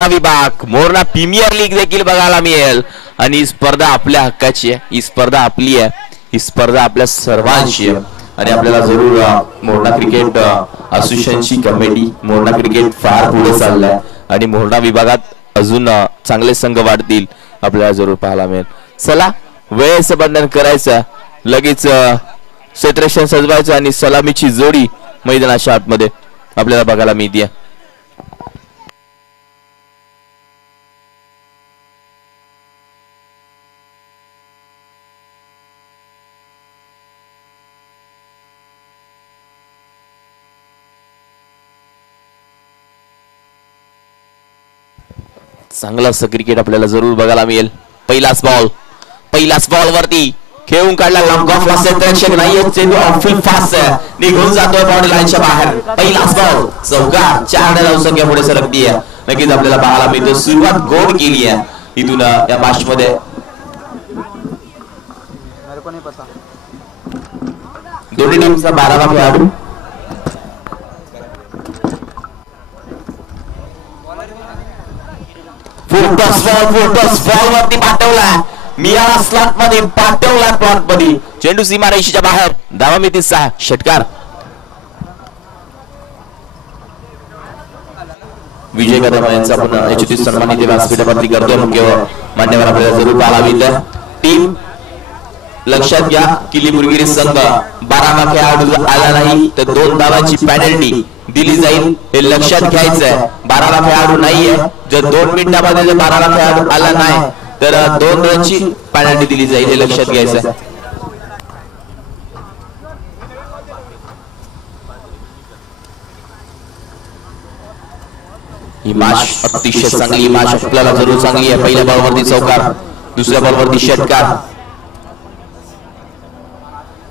विभाग Morna premier league देखील बघायला मिळेल आणि ही स्पर्धा आपल्या हक्काची आहे, ही स्पर्धा आपली आहे, ही स्पर्धा आपल्या सर्वांची आहे आणि आपल्याला जरूर मोरणा क्रिकेट असोसिएशनची कमिटी मोरणा क्रिकेट फार पुढे चाललाय आणि मोरणा विभागात अजून चांगले संघ वाढतील आपल्याला जरूर पाहायला मिळेल। चला वेळेचं बंधन करायचं, लगेच क्षेत्ररक्षण सजवायचं आणि सलामीची जोडी मैदानाच्या आतमध्ये आपल्याला बघायला मिळते। चांगला असं क्रिकेट आपल्याला जरूर बघायला मिळेल। पहिलाच बॉल वरती खेळून काढला, लॉंग ऑफ क्षेत्ररक्षक नाहीये, चेंडू आउटफील्ड फास्ट निघून जातोय बाउंड्री लाईनच्या बाहेर। पहिलाच बॉल चौकार, 4 धावसंख्या पुढे सरकतीये। नक्कीच आपल्याला पाहायला मिळतो सुरुवात गोड केली आहे इथून या मॅच मध्ये। दोन्ही टीमचा 12वा खेळाडू फुलटॉस बॉल वरती पाठवला, मियाला स्लॉट मध्ये पाठवला, प्लॉट मध्ये चेंडू सीमारेषेच्या बाहेर, धावा मिती 6, षटकार। विजय कदम यांचा आपण याची सन्मानित व्यासपीठावरती करतोय। मुख्य मान्यवर आपल्याला जरूर पाहायला मिळतं। टीम लक्षात घ्या, किली मुरगिरी संघ 12वा खेळाडू आला नाही तर 2 धावांची पेनल्टी दिली जाईल, हे लक्षात घ्यायचंय। 12वा खेळाडू नाहीये, जर 2 मिनिटांमध्ये जर 12वा खेळाडू आला नाही तर 2 रनची पेनल्टी दिली जाईल, हे लक्षात घ्यायचंय। ही मॅच अतिशय चांगली मॅच आपल्याला जरूर चांगली आहे। पहिल्या बॉलवरती चौकार, दुसऱ्या बॉलवरती षटकार।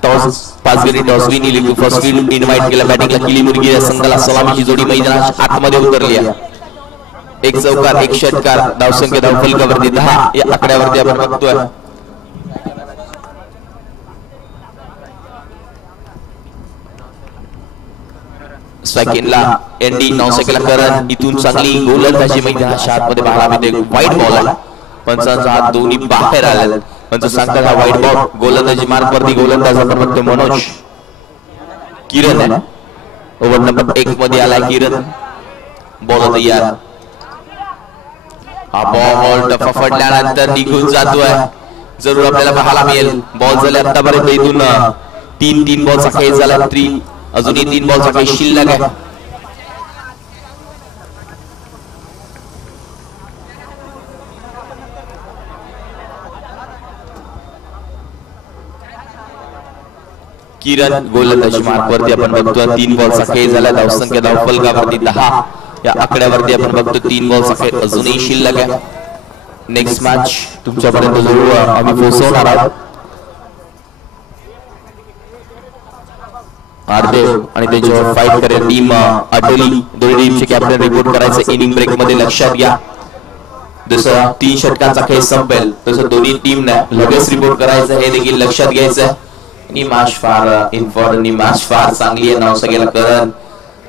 टॉस पाचगिरी toss win first field invite केला बॅटिंगला किली मुरगिरी संघाला सलामीची जोडी मैदानात आतमध्ये उतरली आहे। 1 चौकार 1 षटकार, धावसंख्या धावफलकावरती 10 या आकड्यावरती आपण बघतोय। सेकंडला एनडी 9 सेकंडला करण, इथून चांगली गोलंदाजी मैदानाच्या आतमध्ये पाहायला मिळते। वाईट बॉल आहे, पंचांचा हात दोन्ही बाहेर आले, पंच सांगतात हा वाईट बॉल। गोलंदाजी मार्ग वरती गोलंदाज आपण बघतो मनोज किरण आहे, ओव्हर नंबर 1 मध्ये आलाय किरण। बॉल तयार, हा बॉल फडल्यानंतर निघून जातोय, जरूर आपल्याला पाहायला मिळेल। बॉल झाले आतापर्यंत इथून 3 बॉलचा खेळ झाला, अजूनही 3 बॉलचा खेळ शिल्लक आहे। किरण गोलंदाजी मार्क वरती आपण बघतो 3 बॉलचा खेळ झाला, धावसंख्या धावफलकावरती 10 या आकड्यावरती आपण बघतो 3 बॉलचा खेळ अजूनही शिल्लक आहे। नेक्स्ट मॅच तुमच्यापर्यंत जरूर आम्ही पोहोचवणार आहोत। आरदेव आणि त्याच्यावर फाईट करेल टीम अटोली, दोन्ही टीमचे कॅप्टन रिपोर्ट करायचं इनिंग ब्रेक मध्ये। लक्षात घ्या, जसं 3 षटकांचा खेळ संपेल तसं दोन्ही टीमने लगेच रिपोर्ट करायचं, हे देखील लक्षात घ्यायचं। ही मॅच फार इम्पॉर्टंट, ही मॅच फार चांगली आहे। 9 सेकंडला करण,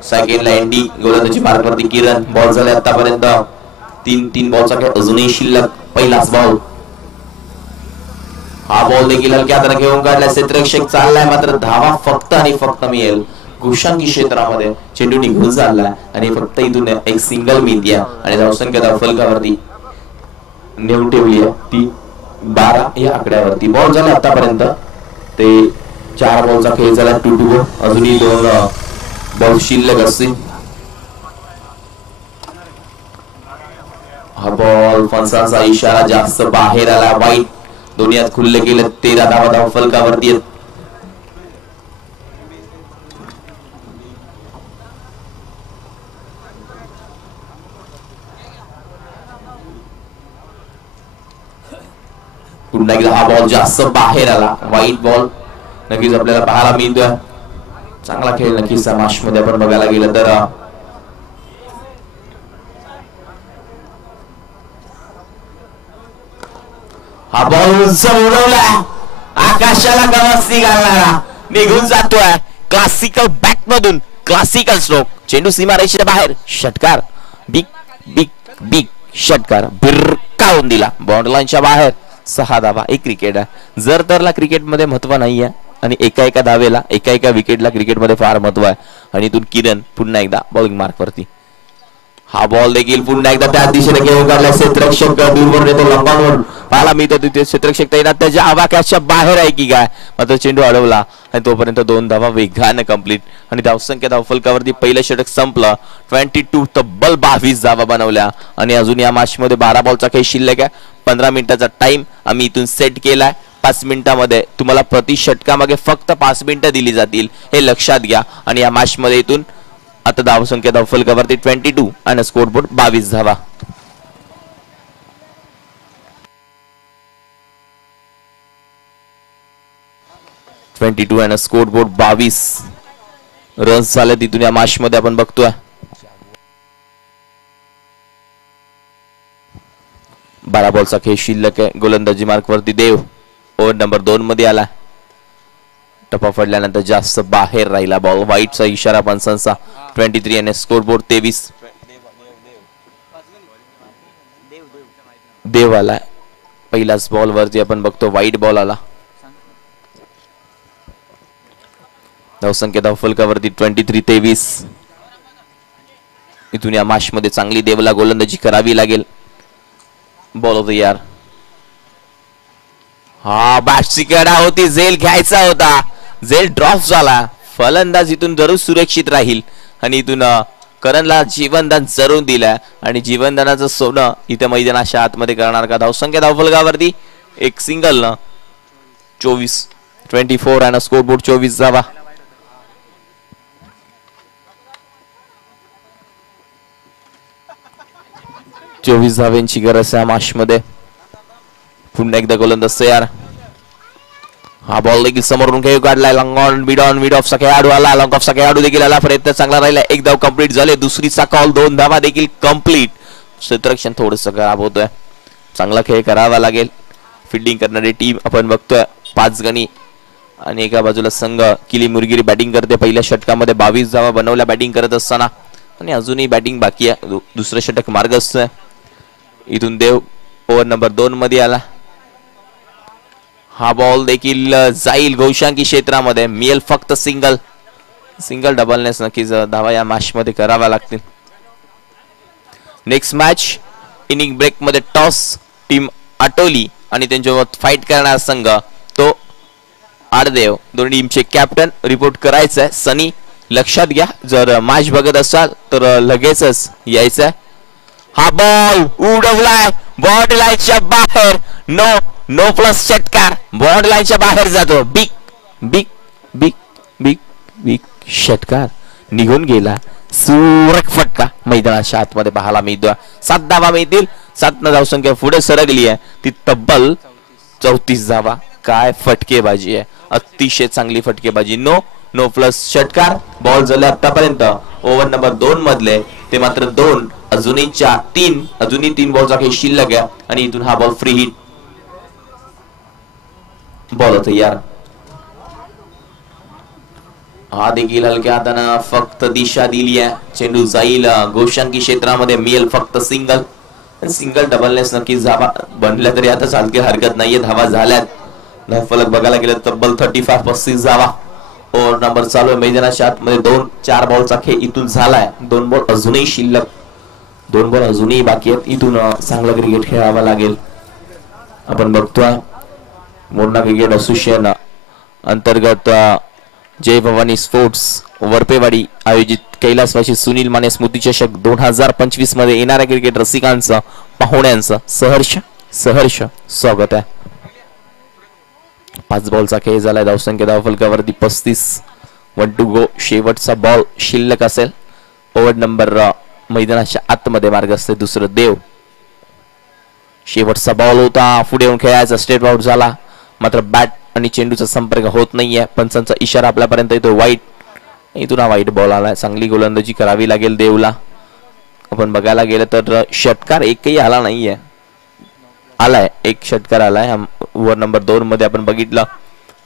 सेकंडला एनडी, गोलंदाजी मार्गवरती किरण। बॉल झाले आतापर्यंत 3 बॉलचा खेळ अजूनही शिल्लक। पहिलाच बॉल, हा बॉल देखील हलक्या हाताने घेऊन काढला, क्षेत्ररक्षक चाललाय, मात्र धावा फक्त आणि फक्त मिळेल घोषांगी क्षेत्रामध्ये। चेंडू निघून चाललाय आणि फक्त इथून एक सिंगल मिळते आणि धावसंख्या धावफलकावरती नेऊन ठेवली आहे ती 12 या आकड्यावरती। बॉल झाले आतापर्यंत ते 4 बॉलचा खेळ झाला, 2-2, अजूनही 2 बॉल शिल्लक असतील। हा बॉल फणसाचा इशारा जास्त बाहेर आला, वाईट, दोन्ही हात खुल्ले गेले, 13 धावा धावफलकावरती आहेत। पुन्हा एकदा हा बॉल जास्त बाहेर आला, वाईट बॉल। नक्कीच आपल्याला पाहायला मिळतोय चांगला खेळ नक्कीच या मॅच मध्ये आपण बघायला गेलं तर। हा बॉल उडवला, आकाशाला गवसणी घालणारा निघून जातोय क्लासिकल बॅट मधून, क्लासिकल स्ट्रोक, चेंडू सीमारेषेच्या बाहेर, षटकार। बिग बिग षटकार भिरकावून दिला, बाउंड्री लाईनच्या बाहेर. 6 धावा, एक क्रिकेट आहे. जर तरला क्रिकेटमध्ये महत्व नाहीये आणि एका धावेला एका विकेटला क्रिकेटमध्ये फार महत्व आहे. आणि इथून किरण पुन्हा एकदा बॉलिंग मार्क वरती. हा बॉल देखील पुन्हा एकदा त्या दिशेने घेऊन काढला. क्षेत्ररक्षक दूरवर येतो, लंबावर पाहायला मिळतो तिथे. क्षेत्ररक्षक तैनात, त्याच्या आवाक्याच्या बाहेर आहे की काय, मात्र चेंडू अडवला आणि तोपर्यंत 2 धावा वेगाने कंप्लीट. आणि धावसंख्या धावफलकावरती पहिलं षटक संपलं. 22 तब्बल 22 धावा बनवल्या. आणि अजून या मॅच मध्ये 12 बॉलचा खेळ शिल्लक आहे. 15 मिनिटाचा टाइम आम्ही इथून सेट केलाय. 5 मिनिटांमध्ये तुम्हाला प्रति षटकामागे फक्त 5 मिनिटं दिली जातील, हे लक्षात घ्या. आणि या मॅच मध्ये इथून आता धावसंख्या धावफलकावरती 22 आणि स्कोरबोर्ड 22 धावा. आणि स्कोरबोर्ड 22 रन्स झाले तिथून या मॅच मध्ये आपण बघतोय. 12 बॉलचा खेळ शिल्लक आहे. गोलंदाजी मार्क वरती देव ओव्हर नंबर 2 मध्ये आला. टप्पा पडल्यानंतर जास्त बाहेर राहिला बॉल, वाईटचा इशारा पंचांचा. 23 आणि स्कोरबोर्ड 23. देव आला पहिल्याच बॉल वरती आपण बघतो, वाईट बॉल आला. धावसंख्या धावफलकावरती 23-23. इथून या मॅच मध्ये चांगली देवला गोलंदाजी करावी लागेल. Ball of the year. हा बॅटची कडा होती, झेल घ्यायचा होता, झेल ड्रॉप झाला. फलंदाज इथून जरूर सुरक्षित राहील. आणि इथून करणला जीवनदान जरूर दिलाय. आणि जीवनदानाचं सोनं इथे मैदानाच्या आतमध्ये करणार का. धावसंख्या धावफलकावरती एक सिंगल न 24 आणि स्कोरबोर्ड 24 धावा. धाव्यांची गरज आहे मॅच मध्ये. पुन्हा एकदा गोलंदाज तयार. हा बॉल देखील समोरून खेळ काढलाय. लॉंग ऑन मिड ऑफचा खेळाडू आला, लॉंग ऑफचा खेळाडू देखील आला. प्रयत्न चांगला राहिला, 1 धाव कंप्लीट झाले. दुसरीचा कॉल, 2 धावा देखील कंप्लीट. क्षेत्ररक्षण थोडस खराब होतोय, चांगला खेळ करावा लागेल. फिल्डिंग करणारी टीम आपण बघतोय 5 गणी आणि एका बाजूला संघ किली मुरगिरी बॅटिंग करते. पहिल्या षटकामध्ये 22 धावा बनवल्या बॅटिंग करत असताना. आणि अजूनही बॅटिंग बाकी आहे. दुसरं षटक मार्गस्थ आहे. इथून देव ओव्हर नंबर 2 मध्ये आला. हा बॉल देखील जाईल घोषांकी क्षेत्रामध्ये. मिळेल फक्त सिंगल डबलनेस नक्कीच धावा या मॅच मध्ये कराव्या लागतील. नेक्स्ट मॅच इनिंग ब्रेक मध्ये टॉस टीम आटोली आणि त्यांच्यावर फाईट करणारा संघ तो आडदेव. दोन्ही टीमचे कॅप्टन रिपोर्ट करायचं आहे सनी. लक्षात घ्या, जर मॅच बघत असाल तर लगेचच यायचं. हा बॉल उडवलाय बाउंड्री लाईनच्या बाहेर. नो प्लस षटकार, बाउंड्री लाईनच्या बाहेर जातो. बिग षटकार निघून गेला. सुरेख फटका मैदानाच्या आतमध्ये पाहायला मिळतो. 7 धावा मिळतील. 7 धावसंख्या पुढे सरकली आहे, ती तब्बल 34 धावा. काय फटकेबाजी आहे, अतिशय चांगली फटकेबाजी. नो प्लस षटकार. बॉल झाले आतापर्यंत ओव्हर नंबर 2 मधले ते मात्र 2, अजूनही 3 बॉलचा खेळ शिल्लक आहे. आणि इथून हा बॉल फ्री हिट. बॉल होता यार. हा देखील हलक्या हातानं फक्त दिशा दिली आहे. चेंडू जाईल घोषांकी क्षेत्रामध्ये. मिळेल फक्त सिंगल डबलनेस नक्कीच धावा बनल्या तरी आता चालते, हरकत नाहीये. धावा झाल्यात. धावफलक बघायला गेलं तब्बल 35-35 धावा. ओव्हर नंबर चालू आहे मैदानाच्या आतमध्ये. 4 बॉलचा खेळ इथून झालाय. 2 बॉल अजूनही शिल्लक, 2 बॉल अजूनही बाकी आहेत. इथून चांगलं क्रिकेट खेळावं लागेल. आपण बघतोय मोरणा क्रिकेट असोसिएशन अंतर्गत जय भवानी स्पोर्ट्स वरपेवाडी आयोजित कैलासवासी सुनील माने स्मृती चषक 2025 मध्ये येणाऱ्या क्रिकेट रसिकांचं पाहुण्यांचं सहर्ष स्वागत आहे. 5 बॉलचा खेळ झालाय. धावसंख्या धावफलकावरती 35. 1 टू गो. शेवटचा बॉल शिल्लक असेल. ओव्हर नंबर मैदानाच्या आतमध्ये मार्गस्थ दुसरं देव. शेवटचा बॉल होता, पुढे येऊन खेळायचा. स्टेट आउट झाला, मात्र बॅट आणि चेंडूचा संपर्क होत नाहीये. पंचांचा इशारा आपल्यापर्यंत येतो वाईट. इथून हा वाईट बॉल आलाय. चांगली गोलंदाजी करावी लागेल देवला. आपण बघायला गेलं तर षटकार एकही आला नाहीये. आलाय एक षटकार आलाय ओव्हर नंबर 2 मध्ये आपण बघितलं.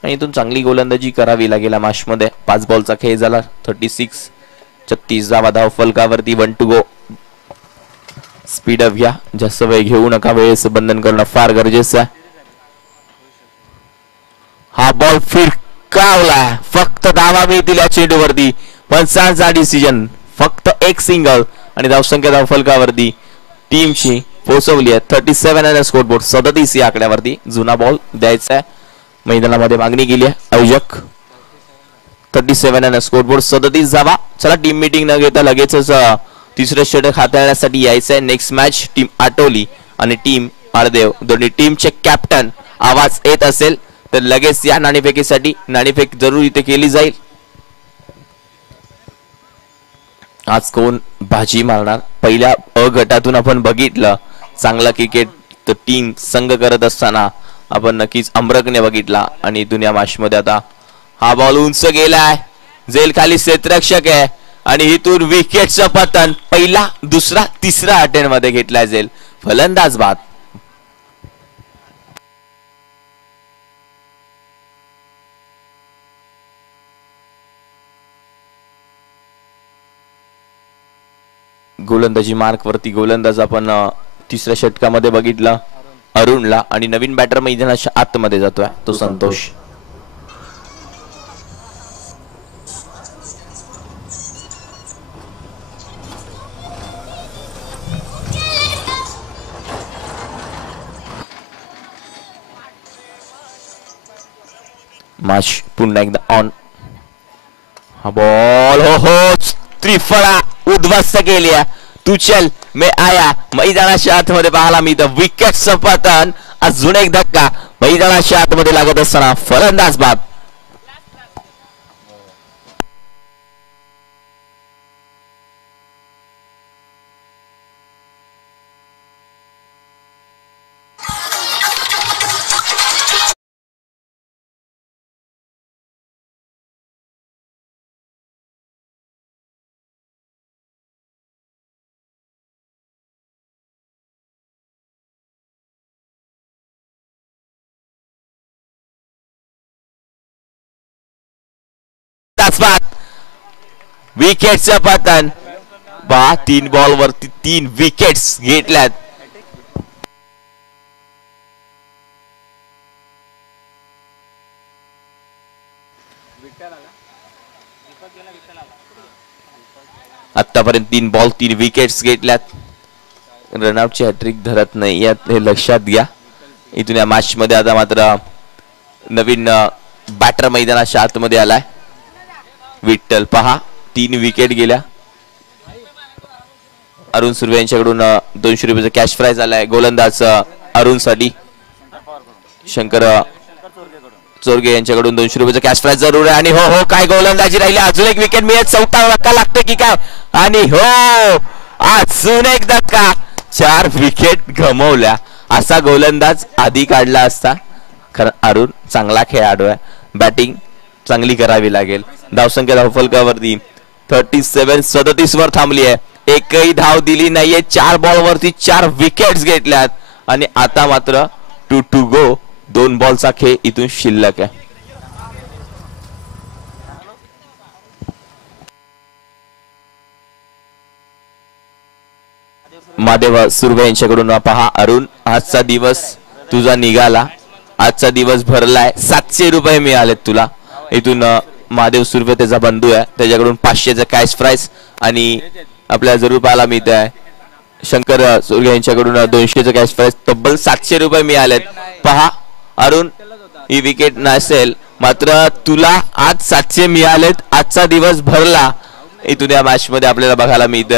आणि इथून चांगली गोलंदाजी करावी लागेल मॅच मध्ये. 5 बॉलचा खेळ झाला. 36 धावा धावफलकावरती. 1 टू गो. स्पीड अप घ्या, जास्त वेळ घेऊ नका, वेळेचं बंधन करणं फार गरजेचं आहे. हा बॉल फिरकावला, फक्त धावा मिळतील या चेंडूवरती. पंचांचा डिसिजन, फक्त एक सिंगल आणि धावसंख्या धावफलकावरती टीमची पोहोचवली आहे. 37 आणि स्कोरबोर्ड 37 या आकड्यावरती. जुना बॉल द्यायचा आहे, मैदानामध्ये मागणी केली आहे. आयोजक 37 आणि स्कोरबोर्ड 37 धावा. चला टीम मीटिंग न घेता लगेचच तिसरं षटक हाताळण्यासाठी यायचं आहे. नेक्स्ट मॅच टीम आटोली आणि टीम आळदेव, दोन्ही टीमचे कॅप्टन आवाज येत असेल तर लगेच या नाणेफेकीसाठी. नाणेफेक जरूर इथे केली जाईल. आज कोण बाजी मारणार? पहिल्या अ गटातून आपण बघितलं चांगला क्रिकेट तर टीम संघ करत असताना आपण नक्कीच अमरकने बघितला. आणि दुनिया मॅच मध्ये आता हा बॉल उंच गेलाय, जेल खाली क्षेत्ररक्षक आहे आणि इथून विकेटचं पतन पहिला दुसरा तिसरा अटेम्प्ट मध्ये घेतला जाईल. फलंदाज बाद. गोलंदाजी मार्क वरती गोलंदाज आपण तिसऱ्या षटकामध्ये बघितला अरुणला आणि नवीन बॅटर मैदानाच्या आतमध्ये जातोय तो संतोष. मॅच पुन्हा एकदा ऑन. हा बॉल हो हो त्रिफळा उद्ध्वस्त केली. तू चल मे आया मैदानाच्या आतमध्ये पाहायला मिळतं विकेटचं पतन. अजून एक धक्का मैदानाच्या आतमध्ये लागत असताना फलंदाज बाद. विकेटचं पतन. 3 बॉल वरती 3 विकेट्स घेतल्यात. आतापर्यंत 3 बॉल 3 विकेट्स घेतल्यात. रनआउटची हॅट्रिक धरत नाही यात हे लक्षात घ्या. इथून या मॅच मध्ये आता मात्र नवीन बॅटर मैदानाच्या आतमध्ये आलाय विठ्ठल. पहा 3 विकेट गेल्या. अरुण सुर्वे यांच्याकडून 200 रुपयाचा कॅश प्राइज आलाय गोलंदाज अरुण साठी. शंकर चोरगे यांच्याकडून 200 रुपयाचा कॅश प्राइज जरूर आहे. आणि हो हो काय गोलंदाजी राहिली. अजून एक विकेट मिळत. चौथा धक्का लागते की काय? आणि हो अजून एक धक्का. 4 विकेट गमवल्या. असा गोलंदाज आधी काढला असता. खरं अरुण चांगला खेळाडू आहे. बॅटिंग चांगली करावी लागेल. धावसंख्या धावफलकावरती 37 वर थांबली आहे. एकही धाव दिली नाहीये. 4 बॉल वरती 4 विकेट्स घेतल्यात आणि आता मात्र 2 to go 2 बॉलचा खेळ इथून शिल्लक आहे. महादेव सुर्वे यांच्याकडून पहा अरुण आजचा दिवस तुझा निघाला. आजचा दिवस भरलाय. 700 रुपये मिळालेत तुला. इथून महादेव सुर्वे त्याचा बंधू आहे त्याच्याकडून 500चा कॅश प्राइज आणि आपल्याला जरूर पाहायला मिळत आहे शंकर सुर्वे यांच्याकडून 200चा कॅश प्राइज. तब्बल 700 रुपये मिळालेत. पहा अरुण ही विकेट नसेल मात्र तुला आज 700 मिळालेत. आजचा दिवस भरला. इथून या मॅच मध्ये आपल्याला बघायला मिळत.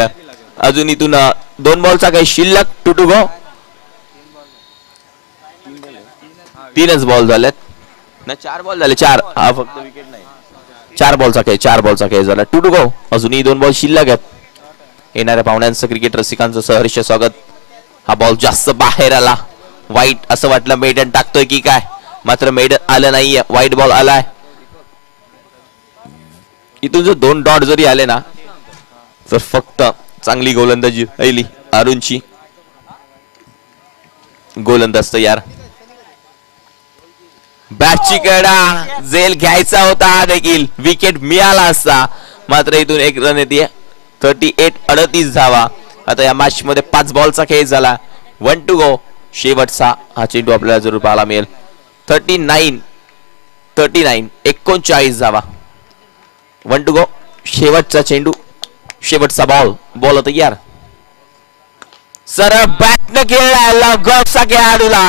अजून इथून 2 बॉलचा काही शिल्लक. 2 to go 3च बॉल झालेत ना. 4 बॉल झाले. 4 हा फक्त विकेट नाही. 4 बॉलचा खेळ झाला. 2 to go अजूनही 2 बॉल शिल्लक आहेत. येणाऱ्या पाहुण्यांचं क्रिकेट रसिकांचं सहर्ष स्वागत. हा बॉल जास्त बाहेर आला. वाईट असं वाटलं मेडन टाकतोय की काय मात्र मेडन आलं नाहीये. वाईट बॉल आलाय. इथून जर 2 डॉट जरी आले ना तर फक्त चांगली गोलंदाजी राहिली अरुणची. गोलंदाज तयार. बॅटची कडा जेल घ्यायचा होता देखील विकेट मिळाला असता मात्र इथून 1 रन येते. 38 38 धावा आता या मॅच मध्ये 5 बॉलचा खेळ झाला. 1 to go. शेवटचा हा चेंडू आपल्याला जरूर पाहायला मिळेल. 39 39 धावा. 1 to go. शेवटचा चेंडू, शेवटचा बॉल तयार. सरळ बॅटने खेळला गॉफचा खेळाडूला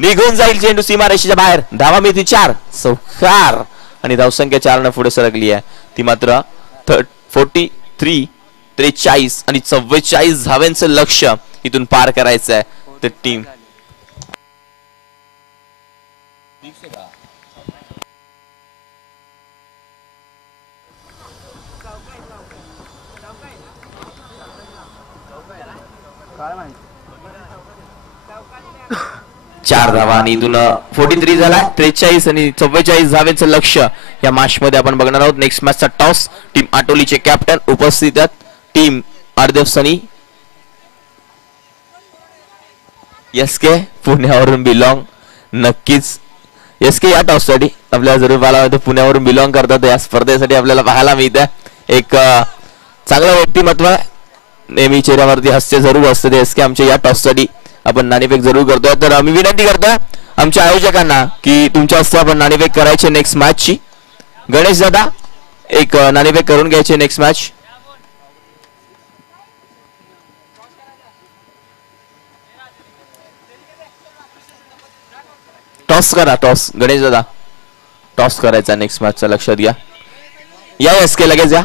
निघून जाईल चेंडू सीमारेषेच्या बाहेर. धावा मिळते 4. चौकार आणि धावसंख्या 4 ने पुढे सरकली आहे. ती मात्र 43 आणि 44 धावांचं लक्ष्य इथून पार करायचं आहे. तर टीम चार धावा आणि इथून 43 झाला. 43 आणि 44 धावेचं लक्ष्य या मॅच मध्ये आपण बघणार आहोत. नेक्स्ट मॅचचा टॉस टीम आटोलीचे कॅप्टन उपस्थित आहेत. टीम आरदेव सनी एसके पुण्यावरून बिलॉंग. नक्कीच एसके या टॉस साठी आपल्याला जरूर पाहायला मिळतं. पुण्यावरून बिलॉंग करतात या स्पर्धेसाठी आपल्याला पाहायला मिळतं. एक चांगलं व्यक्तिमत्व आहे. नेहमी चेहऱ्यावरती हास्य जरूर असतं ते एसके आमच्या या टॉस साठी आपण नाणेफेक जरूर करतोय. तर आम्ही विनंती करतोय आमच्या आयोजकांना की तुमच्या हस्ते आपण नाणेफेक करायचे नेक्स्ट मॅच ची. गणेश दादा एक नाणेफेक करून घ्यायचे नेक्स्ट मॅच. टॉस करा. टॉस गणेश दादा टॉस करायचा नेक्स्ट मॅचचा. लक्षात घ्या. या एसके लगेच या.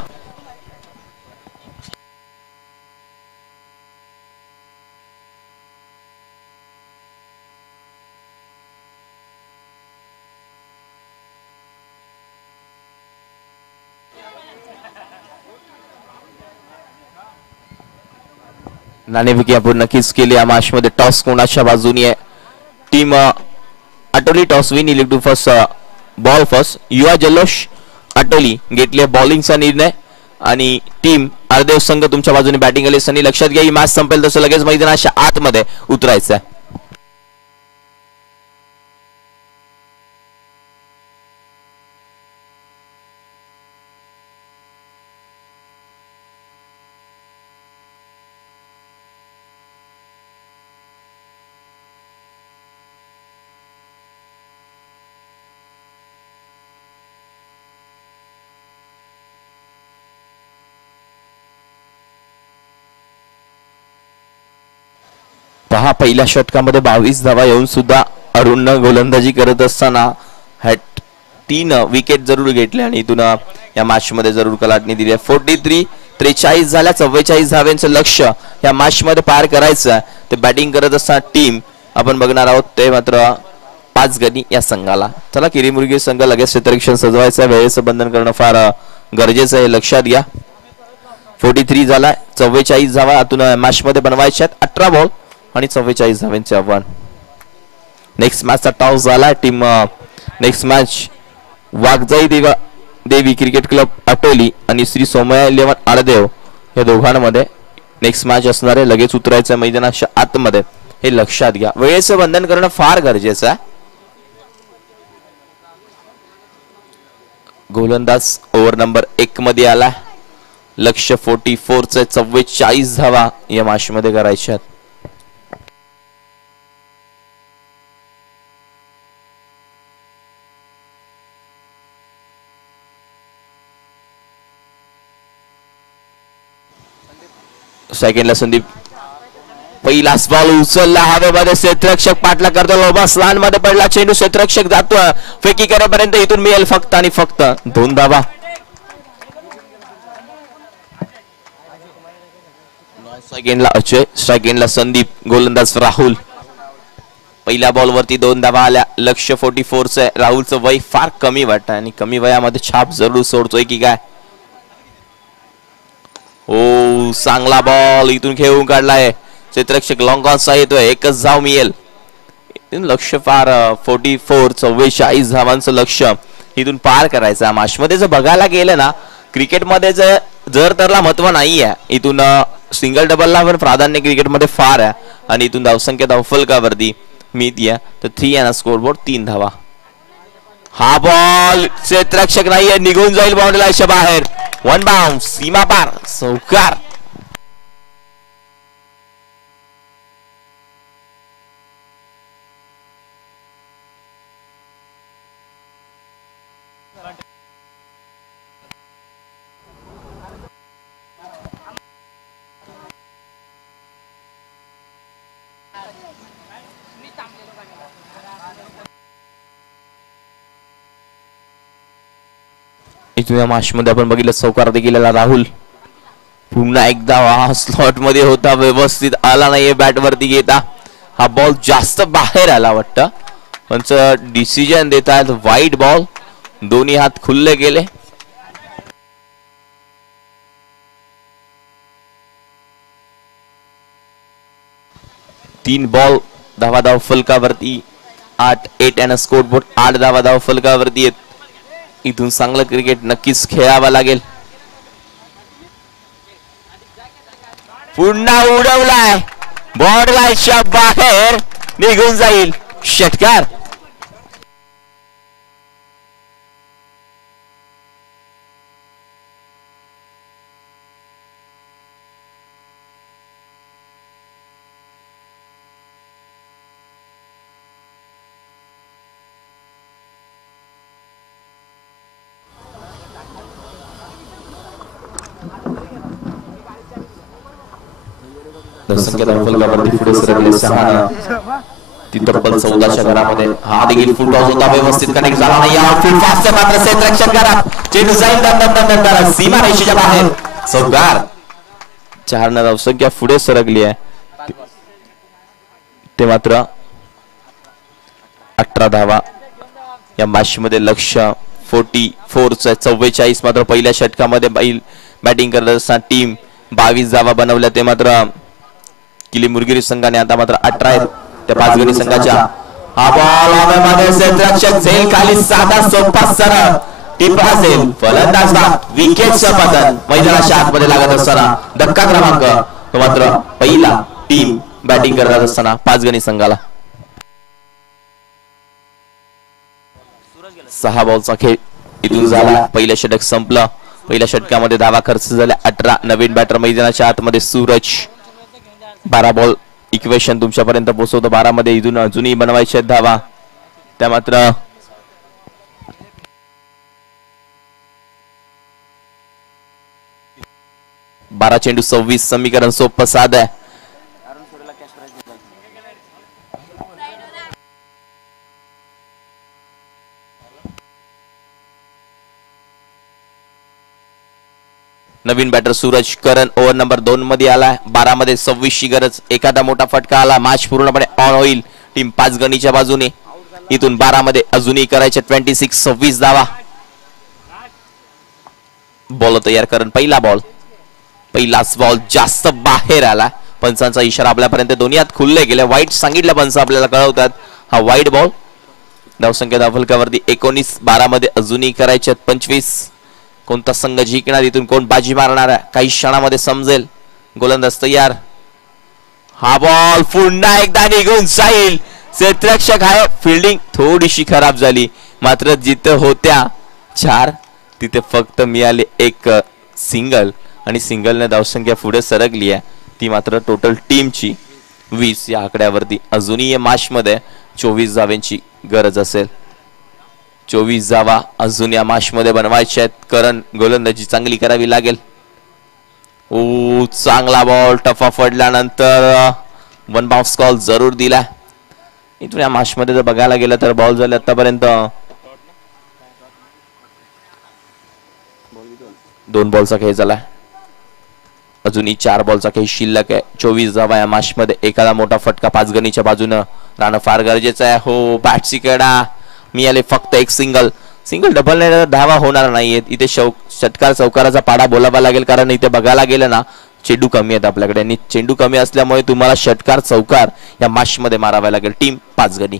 नाणेफेकी आपण नक्कीच केली. या मॅच मध्ये टॉस कोणाच्या बाजूनी आहे. Team Atoli toss win elect to first bowl first. Yuva Jallosh आटोली घेतले बॉलिंगचा निर्णय आणि टीम आरदेव संघ तुमच्या बाजूने बॅटिंग आली. सनी लक्षात घ्या ही मॅच संपेल तसं लगेच मैदानाच्या आतमध्ये उतरायचं आहे. पहा पहिल्या षटकामध्ये 22 धावा येऊन सुद्धा अरुण गोलंदाजी करत असताना 3 विकेट जरूर घेतले आणि इथून या मॅच मध्ये जरूर कलाटणी दिली. 43 झाल्या. 44 धावांचं लक्ष्य या मॅच मध्ये पार करायचं. ते बॅटिंग करत असताना टीम आपण बघणार आहोत ते मात्र 5 गणी या संघाला. चला किरीमुर्गी संघ लगेच क्षेत्ररक्षण सजवायचं. वेळेचं बंधन करणं फार गरजेचं आहे. लक्षात घ्या. 43 झाला. 44 धावा आतून मॅच मध्ये बनवायच्या. 18 बॉल आणि 44 धावांचे आव्हान. नेक्स्ट मॅचचा टॉस झाला. टीम नेक्स्ट मॅच वाघजाई देवी क्रिकेट क्लब आटोली आणि श्री सोमया 11 आळदेव या दोघांमध्ये नेक्स्ट मॅच असणार आहे. लगेच उतरायचं मैदानाच्या आतमध्ये हे लक्षात घ्या. वेळेचं बंधन करणं फार गरजेचं आहे. गोलंदाज ओव्हर नंबर 1 मध्ये आला. लक्ष्य 44 चे 44 धावा या मॅच मध्ये करायच्या. सेकंडला संदीप पहिलाच बॉल उचलला हवेमध्ये. क्षेत्ररक्षक पाठला करतो. लोबा स्लान मध्ये पडला चेंडू. क्षेत्ररक्षक जातो फेकी करेपर्यंत इथून मिळेल फक्त आणि फक्त 2 धावा. सेकंडला अजय, सेकंडला संदीप, गोलंदाज राहुल. पहिल्या बॉल वरती 2 धावा आल्या. लक्ष्य 44 चे. राहुलचं वय फार कमी वाटतं आणि कमी वयामध्ये छाप जरूर सोडतोय की काय. ओ चांगला बॉल इथून खेळून काढलाय. क्षेत्ररक्षक लॉंग ऑनचा येतोय. एकच धाव मिळेल. लक्ष्य फार 44 धावांचं लक्ष्य इथून पार करायचं. मॅच मध्ये जर बघायला गेलं ना क्रिकेटमध्ये जर तरला महत्व नाहीये. इथून सिंगल डबलला पण प्राधान्य क्रिकेटमध्ये फार आहे आणि इथून धावसंख्या धावफलकावरती मिळतीये. तर 3 आहे स्कोरबोर्ड 3 धावा. हा बॉल क्षेत्ररक्षक नाहीये. निघून जाईल बाउंड्री लाईनच्या बाहेर. 1 बाउंस सीमा पार. चौकार. इथून या मॅच मध्ये आपण बघितलं चौकार गेलेला राहुल पुन्हा एकदा स्लॉट मध्ये होता, व्यवस्थित आला नाहीये बॅट वरती घेता. हा बॉल जास्त बाहेर आला वाटतं, पण डिसिजन देतात वाईड बॉल. दोन्ही हात खुल्ले गेले. तीन बॉल 10 धाव फलकावरती, 8 अँड स्कोर बोर्ड 8 धाव फलकावरती आहेत. इथून चांगलं क्रिकेट नक्कीच खेळावं लागेल. पुन्हा उडवलाय बॉल लाईनच्या बाहेर निघून जाईल. षटकार. पुढे सरकले 6 ती तब्बल 14च्या घरामध्ये. हा देखील फुल टॉस होता, व्यवस्थित कनेक्ट झाला नाही. आउटफील्ड फास्ट मात्र क्षेत्ररक्षण करा, चेंडू जाईल दंड सीमा रेषेच्या बाहेर. चौकार. 4 धावसंख्या पुढे सरकली आहे. ते मात्र 18 धावा या मॅच मध्ये. लक्ष्य 44 44 मात्र पहिल्या षटकामध्ये बॅटिंग करत असताना टीम 22 धावा बनवल्या. ते मात्र किली मुरगिरी संघाने आता मात्र 18 आहेत त्या 5 गणी संघाच्या. हा बॉल हवेमध्ये क्षेत्ररक्षक झेल खाली, साधा सोपा सरळ टिपा असेल. फलंदाज विकेटचं पतन मैदानाच्या आतमध्ये लागत असताना धक्का क्रमांक. तो मात्र पहिला टीम बॅटिंग करत असताना 5 गणी संघाला. 6 बॉलचा खेळ इथून झाला. पहिलं षटक संपलं. पहिल्या षटकामध्ये धावा खर्च झाल्या 18. नवीन बॅटर मैदानाच्या आतमध्ये सूरज. 12 बॉल इक्वेशन तुमच्यापर्यंत पोहोचवतो. 12 मध्ये इथून अजूनही बनवायचे आहेत धावा. त्या मात्र 12 चेंडू 26. समीकरण सोपं साध आहे. नवीन बॅटर सूरज. करण ओव्हर नंबर 2 मध्ये आला. 12 मध्ये 26 ची गरज. एखादा मोठा फटका आला मॅच पूर्णपणे ऑन होईल. टीम 5 गणीच्या बाजूने. इथून 12 मध्ये अजूनही करायचे 26 26 धावा. बॉल तयार करण. पहिला बॉल. पहिलाच बॉल जास्त बाहेर आला. पंचांचा इशारा आपल्यापर्यंत. दोन्ही हात खुल्ले गेले. वाईट सांगितलं पंच आपल्याला कळवतात. हा वाईट बॉल. धावसंख्या धावफलकावरती 19. 12 मध्ये अजूनही करायचे 25. कोणता संघ जिंकणार, इथून कोण बाजी मारणार आहे काही क्षणामध्ये समजेल. गोलंदाज तयार. हा बॉल पुन्हा एकदा निघून जाईल. क्षेत्ररक्षक आहे. फिल्डिंग थोडीशी खराब झाली, मात्र जिथे होत्या 4 तिथे फक्त मिळाले एक सिंगल. आणि सिंगलने धावसंख्या पुढे सरकली आहे. ती मात्र टोटल टीमची 20 या आकड्यावरती. अजूनही या मॅच मध्ये 24 धावांची गरज असेल. 24 धावा अजून या मॅच मध्ये बनवायच्या आहेत. करण गोलंदाजी चांगली करावी लागेल. ओ चांगला बॉल. टफा पडल्यानंतर 1 बाउन्स कॉल जरूर दिला. इथून या मॅच मध्ये जर बघायला गेलं तर बॉल झाले आतापर्यंत 2 बॉलचा खेळ झाला. अजूनही 4 बॉलचा खेळ शिल्लक आहे. 24 धावा या मॅच मध्ये. एखादा मोठा फटका 5 गणीच्या बाजूनं राहणं फार गरजेचं आहे. हो बॅटची कडा मिळाले. फक्त एक सिंगल. डबल ने धावा होणार नाहीयेत इथे. षटकार चौकाराचा पाडा बोलावा लागेल, कारण इथे बघायला गेलं ना चेंडू कमी आहेत आपल्याकडे. आणि चेंडू कमी असल्यामुळे तुम्हाला षटकार चौकार या मॅच मध्ये मारावा लागेल. टीम 5 गणी.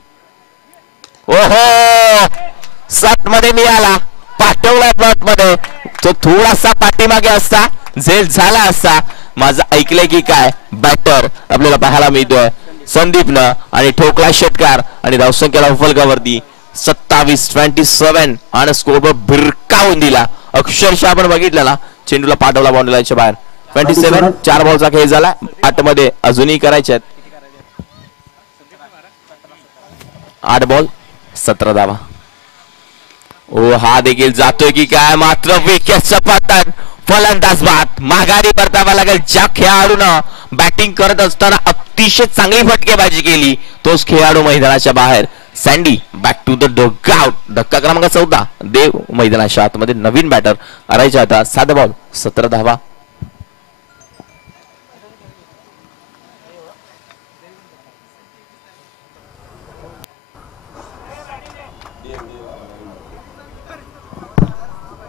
ओहो 7 मध्ये मिळाला. पाठवला प्लॉट मध्ये. तो थोडासा पाठीमागे असता झेल झाला असता. माझं ऐकलंय की काय बॅटर आपल्याला पाहायला मिळतोय संदीपनं. आणि ठोकला षटकार. आणि धावसंख्या धावफलकावरती 27-27 आणि स्कोरबोर्ड भिरकावून दिला. अक्षरशः आपण बघितलं ना चेंडूला पाठवला बाउंड्री लाईनच्या बाहेर. 27. 4 बॉलचा खेळ झाला. 8 मध्ये अजूनही करायचे आहेत. 8 बॉल 17 धावा. ओ हा देखील जातोय की काय, मात्र विकेटचं पतन. फलंदाज बाद. माघारी परतावा लागेल. ज्या खेळाडूनं बॅटिंग करत असताना अतिशय चांगली फटकेबाजी केली. तोच खेळाडू मैदानाच्या बाहेर. Sandy back to the dugout. धक्का क्रमांक 14 देव मैदानाच्या आतमध्ये. नवीन बॅटर आरायच्या आता. 7 बॉल 17 धावा.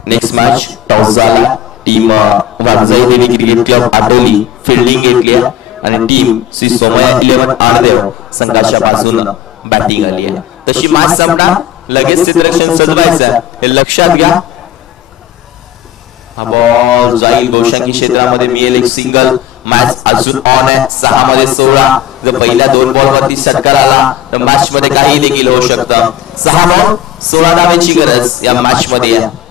नेक्स्ट मॅच टॉस झाला. टीम वाघजाई देवी क्रिकेट क्लब आटोली फिल्डिंग घेतली आणि टीम श्री सोमया 11 आडदेव संघाच्या बाजूने बॅटिंग आली आहे. तशी मॅच संपणार. लगेच क्षेत्ररक्षण सजवायचं हे लक्षात घ्या. हा बॉल जाईल बहुसंख्य क्षेत्रामध्ये. मिळेल एक सिंगल. मॅच अजून ऑन आहे. 6 मध्ये 16. जर पहिल्या 2 बॉल वरती षटकार आला तर मॅच मध्ये काही देखील होऊ शकतं. 6 बॉल 16 धावेची गरज या मॅच मध्ये आहे.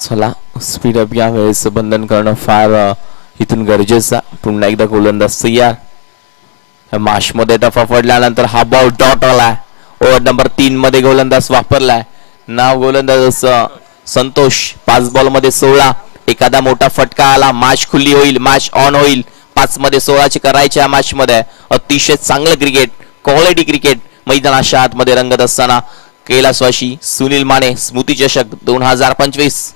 चला स्पीड अप या वेळेस बंधन करणं फार इथून गरजेचं. पुन्हा एकदा गोलंदाज तयार. मॅच मध्ये टफा पडल्यानंतर हा बॉल डॉट आलाय. ओव्हर नंबर 3 मध्ये गोलंदाज वापरलाय. नाव गोलंदाज संतोष. 5 बॉल मध्ये 16. एखादा मोठा फटका आला मॅच खुली होईल. मॅच ऑन होईल. 5 मध्ये 16 करायचे या मॅच मध्ये. अतिशय चांगलं क्रिकेट क्वालिटी क्रिकेट मैदानाच्या आतमध्ये रंगत असताना कैलासवासी सुनील माने स्मृती चषक 2025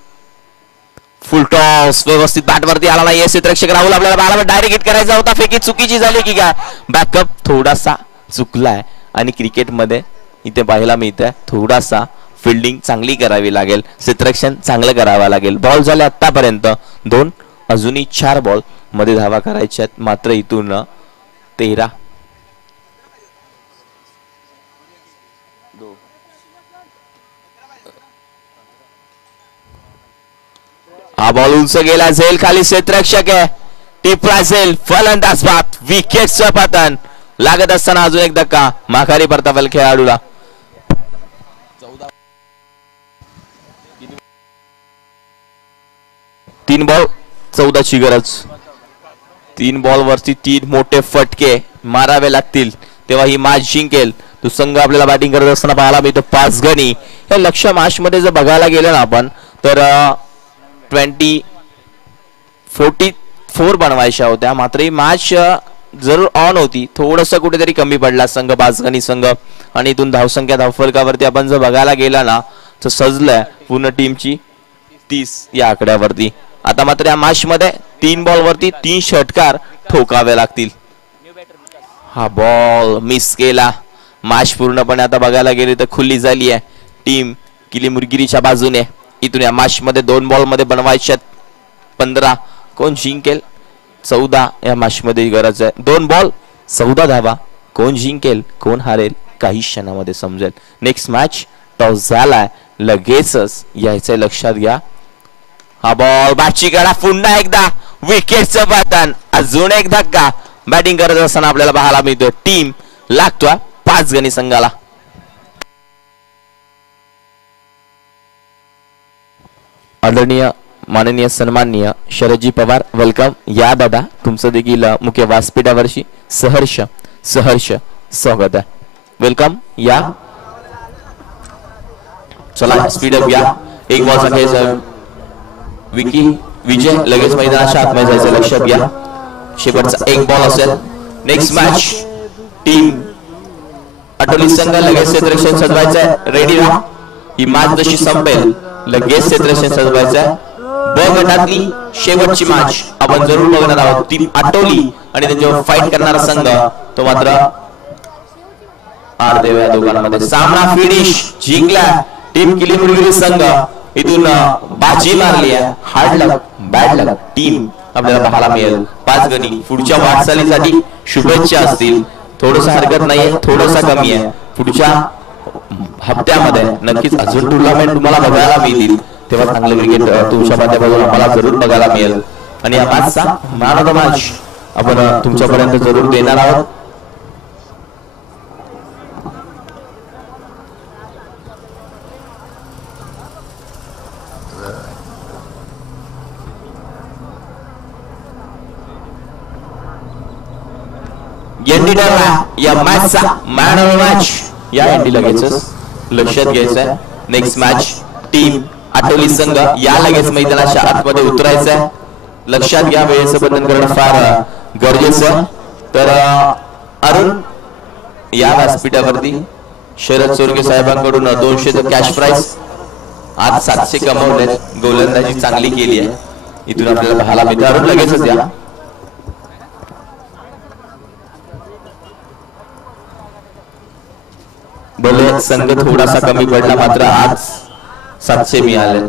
फुल टॉस व्यवस्थित बॅट वरती आला नाही. क्षेत्ररक्षक राहुल आपल्याला बाळावर डायरेक्ट हिट करायचा होता. फेकी चुकीची झाली की काय. बॅकअप थोडासा चुकलाय आणि क्रिकेट मध्ये इथे पाहायला मिळतंय थोडासा फिल्डिंग चांगली करावी लागेल. क्षेत्ररक्षण चांगलं करावं लागेल. बॉल झाले आतापर्यंत 2. अजूनही 4 बॉल मध्ये धावा करायच्या आहेत. मात्र इथून 13. हा बॉल उंच गेला. झेल खाली क्षेत्ररक्षक आहे. टिपला झेल. फलंदाज बाद. विकेटचं पतन. लागत असताना अजून एक धक्का माघारी परतावेल खेळाडूला. 3 बॉल 14ची गरज. 3 बॉल वरती 3 मोठे फटके मारावे लागतील तेव्हा ही मॅच जिंकेल. तो संघ आपल्याला बॅटिंग करत असताना पाहायला मिळतो 5 गणी. हे लक्ष मॅच मध्ये जर बघायला गेलं ना आपण तर 44 बनवायच्या होत्या. मात्र ही मॅच जरूर ऑन होती. थोडस कुठेतरी कमी पडला संघ 5 गणी संघ. आणि इथून धावसंख्या धावफलकावरती आपण जर बघायला गेला ना तर सजलंय पूर्ण टीमची 30 या आकड्यावरती. आता मात्र या मॅच मध्ये 3 बॉल वरती 3 षटकार ठोकावे लागतील. हा बॉल मिस केला. मॅच पूर्णपणे आता बघायला गेली तर खुली झाली आहे. टीम किली मुरगिरीच्या बाजूने. इथून या मॅच मध्ये 2 बॉल मध्ये बनवायच्या 15. कोण जिंकेल? 14 या मॅच मध्ये गरज आहे. 2 बॉल 14 धावा. कोण जिंकेल कोण हारेल काही क्षणामध्ये समजेल. नेक्स्ट मॅच टॉस झालाय. लगेचच यायचं लक्षात घ्या. हा बॉल बॅटची कडा. पुन्हा एकदा विकेटचं पतन. अजून एक धक्का बॅटिंग करत असताना आपल्याला पाहायला मिळतो. टीम लागतोय 5 गणी संघाला. आदरणीय माननीय सन्माननीय शरदजी पवार वेलकम. या दादा तुमचं देखील मुख्य व्यासपीठावरची सहर्ष स्वागत आहे. वेलकम या. चला स्पीड अप या. 1 बॉल साठी विकी विजय लगेच मैदानाच्या आतमध्ये जायचं लक्षात घ्या. शेवटचा 1 बॉल असेल. नेक्स्ट मॅच टीम आटोली संघ लगेच क्षेत्ररक्षण सजवायचंय. रेडी राहा. ही मॅच जशी संपेल लगेच क्षेत्ररक्षण सजवायचंय. ब गटातली शेवटची मॅच आपण जरूर बघणार आहोत. टीम आटोली आणि त्यांच्यावर फाईट करणारा संघ तो मात्र आरदेव या दोघांमध्ये सामना फिनिश जिंकला टीम किली मुरगिरी संघ. इथून बाजी मारली आहे. हार्ड लक बॅड लक टीम आपल्याला पाहायला मिळेल. 5 गणी पुढच्या वाटचालीसाठी शुभेच्छा असतील. थोडंसं हरकत नाहीये. थोडंसं कमी आहे. पुढच्या हप्त्यामध्ये नक्कीच अजून टुर्नामेंट तुम्हाला बघायला मिळतील. तेव्हा चांगले क्रिकेट तुमच्या माध्यमातून आम्हाला जरूर बघायला मिळेल. आणि या मॅचचा मॅन ऑफ द मॅच आपण तुमच्यापर्यंत जरूर देणार आहोत. एंडी ठरला या मॅचचा मॅन ऑफ मॅच. या एंडी लगेचच लक्षात घ्यायचं आहे. नेक्स्ट मॅच टीम आठवली संघ या लगेच मैदानाच्या आतमध्ये उतरायचं आहे. लक्षात घ्या वेळेचं बंधन करणं फार गरजेचं. तर अरुण या व्यासपीठावरती शरद चोरगे साहेबांकडून 200 कॅश प्राइज. आज 700 कमवलेत. गोलंदाजी चांगली केली आहे. इथून आपल्याला पाहायला मिळतं. अरुण लगेचच या. भले संघ थोडासा कमी पडला मात्र आज 700 मिळाले.